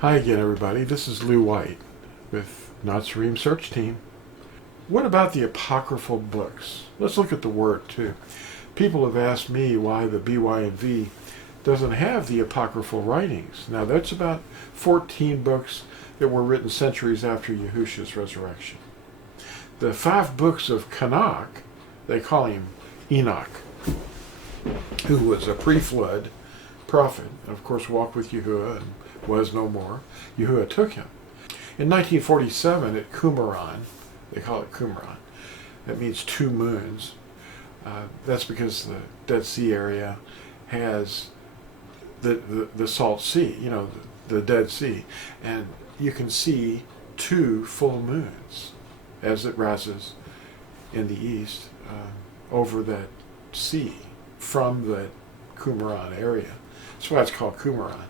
Hi again, everybody. This is Lew White with Natsarim Search Team. What about the apocryphal books? Let's look at the word, too. People have asked me why the BYNV doesn't have the apocryphal writings. Now, that's about 14 books that were written centuries after Yahusha's resurrection. The 5 books of Kanok, they call him Enoch, who was a pre-flood prophet, and of course walked with Yahudah and was no more. Yahudah took him. In 1947 at Qumran, they call it Qumran, that means 2 moons. That's because the Dead Sea area has the Salt Sea, the Dead Sea, and you can see 2 full moons as it rises in the east over that sea from the Qumran area. That's why it's called Qumran,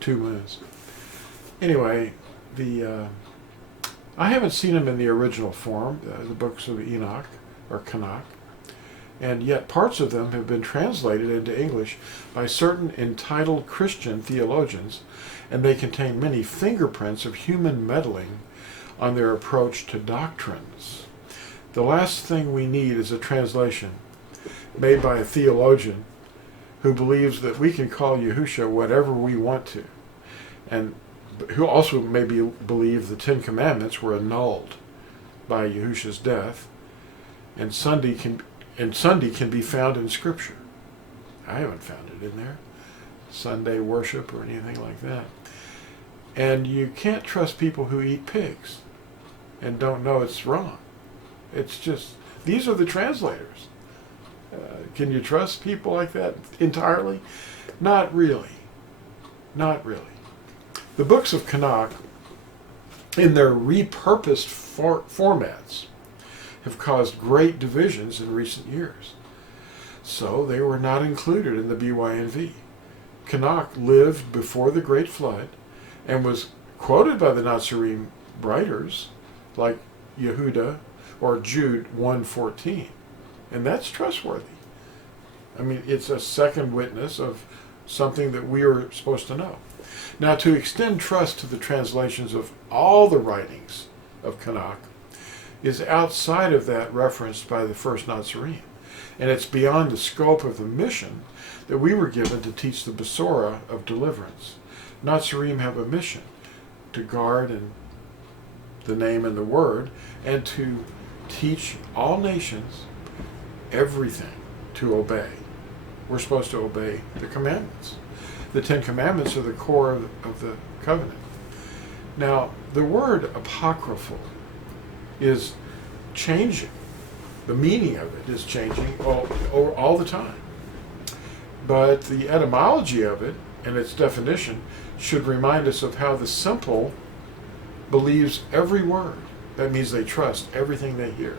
2 moons. Anyway, I haven't seen them in the original form, the books of Enoch or Kanok, and yet parts of them have been translated into English by certain entitled Christian theologians, and they contain many fingerprints of human meddling on their approach to doctrines. The last thing we need is a translation made by a theologian who believes that we can call Yahusha whatever we want to, and who also maybe believe the 10 Commandments were annulled by Yahusha's death, and Sunday can be found in Scripture. I haven't found it in there. Sunday worship or anything like that. And you can't trust people who eat pigs and don't know it's wrong. It's just, these are the translators. Can you trust people like that entirely? Not really. Not really. The books of Kanok, in their repurposed formats, have caused great divisions in recent years. So they were not included in the BYNV. Kanok lived before the Great Flood and was quoted by the Natsarim writers like Yahudah or Jude 1:14. And that's trustworthy. I mean, it's a second witness of something that we are supposed to know. Now, to extend trust to the translations of all the writings of Kanok is outside of that referenced by the first Natsarim, and it's beyond the scope of the mission that we were given to teach the Besorah of deliverance. Natsarim have a mission to guard and the name and the word, and to teach all nations everything to obey. We're supposed to obey the commandments. The 10 Commandments are the core of the covenant. Now, the word apocryphal is changing. The meaning of it is changing all the time. But the etymology of it and its definition should remind us of how the simple believes every word. That means they trust everything they hear.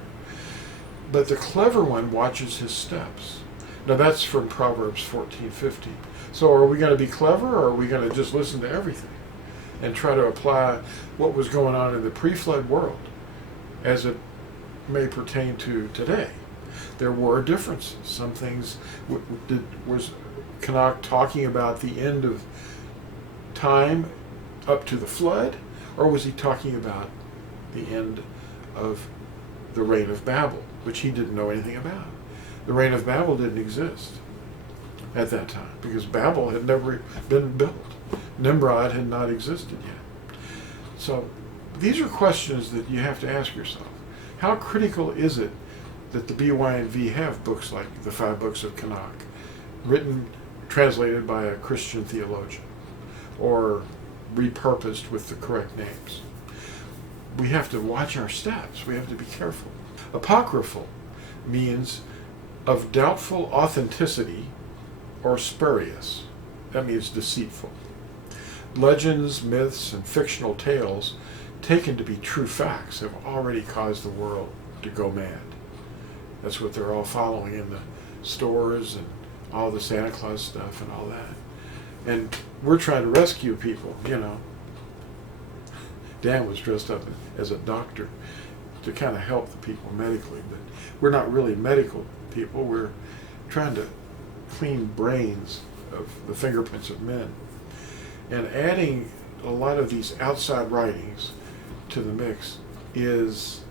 But the clever one watches his steps. Now that's from Proverbs 14:15. So are we going to be clever, or are we going to just listen to everything and try to apply what was going on in the pre-flood world as it may pertain to today? There were differences. Some things was Kanok talking about the end of time up to the flood, or was he talking about the end of the reign of Babel, which he didn't know anything about? The reign of Babel didn't exist at that time because Babel had never been built. Nimrod had not existed yet. So these are questions that you have to ask yourself. How critical is it that the BYNV have books like the 5 books of Kanok, translated by a Christian theologian, or repurposed with the correct names? We have to watch our steps. We have to be careful. Apocryphal means of doubtful authenticity or spurious. That means deceitful. Legends, myths, and fictional tales taken to be true facts have already caused the world to go mad. That's what they're all following in the stores and all the Santa Claus stuff and all that. And we're trying to rescue people, Dan was dressed up as a doctor to kind of help the people medically, but we're not really medical people. We're trying to clean brains of the fingerprints of men. And adding a lot of these outside writings to the mix is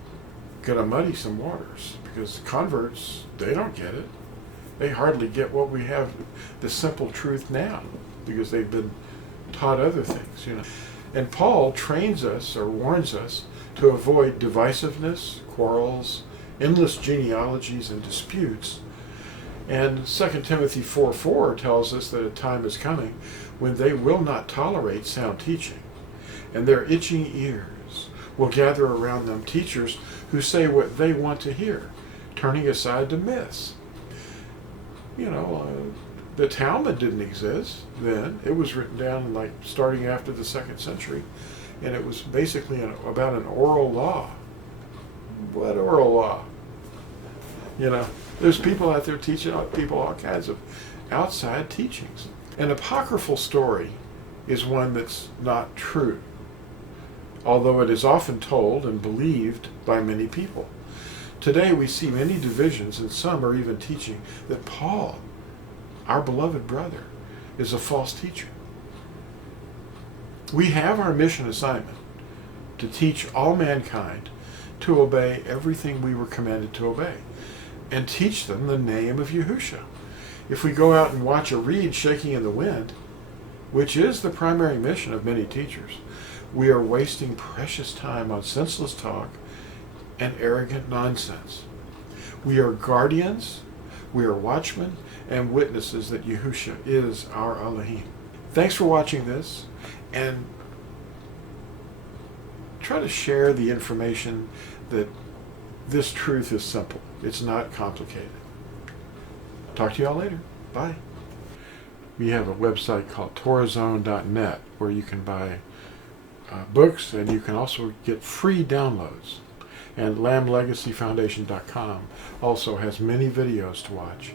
going to muddy some waters, because converts, they don't get it. They hardly get what we have, the simple truth now, because they've been taught other things, you know. And Paul trains us or warns us to avoid divisiveness, quarrels, endless genealogies and disputes. And 2 Timothy 4:4 tells us that a time is coming when they will not tolerate sound teaching, and their itching ears will gather around them teachers who say what they want to hear, turning aside to myths. You know, the Talmud didn't exist then. It was written down like starting after the 2nd century, and it was basically about an oral law. What oral law? You know, there's people out there teaching people all kinds of outside teachings. An apocryphal story is one that's not true, although it is often told and believed by many people. Today we see many divisions, and some are even teaching that Paul, our beloved brother, is a false teacher. We have our mission assignment to teach all mankind to obey everything we were commanded to obey, and teach them the name of Yahusha. If we go out and watch a reed shaking in the wind, which is the primary mission of many teachers, we are wasting precious time on senseless talk and arrogant nonsense. We are guardians, we are watchmen, and witnesses that Yahusha is our Elohim. Thanks for watching this, and try to share the information that this truth is simple. It's not complicated. Talk to you all later. Bye. We have a website called TorahZone.net where you can buy books, and you can also get free downloads. And LambLegacyFoundation.com also has many videos to watch.